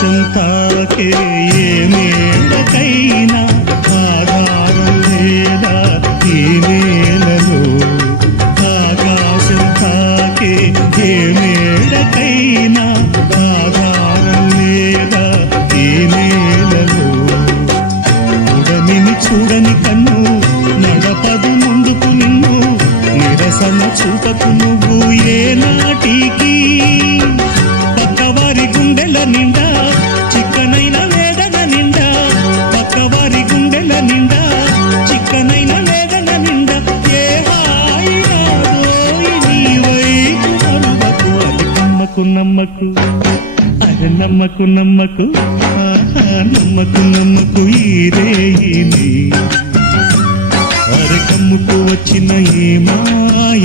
ఆకాశం తాకే ఏ మేడకైనా ఆధారం లేదా ఈ నేలలో ఆకాశం తాకే ఏ మేడకైనా ఆధారం లేదా ఈ నేలలో ఉడమిని చూడని కన్ను నడపదు ముందుకు నిన్ను నిరసన చూపకు నువ్వు ఏ నాటికి? పక్కవారి గుండెల నిండా నమ్మకు నమ్మకు అరే నమ్మకు నమ్మకు నమ్మకు నమ్మకు ఈ రేయిని అరే కమ్ముకు వచ్చిన ఏ మాయ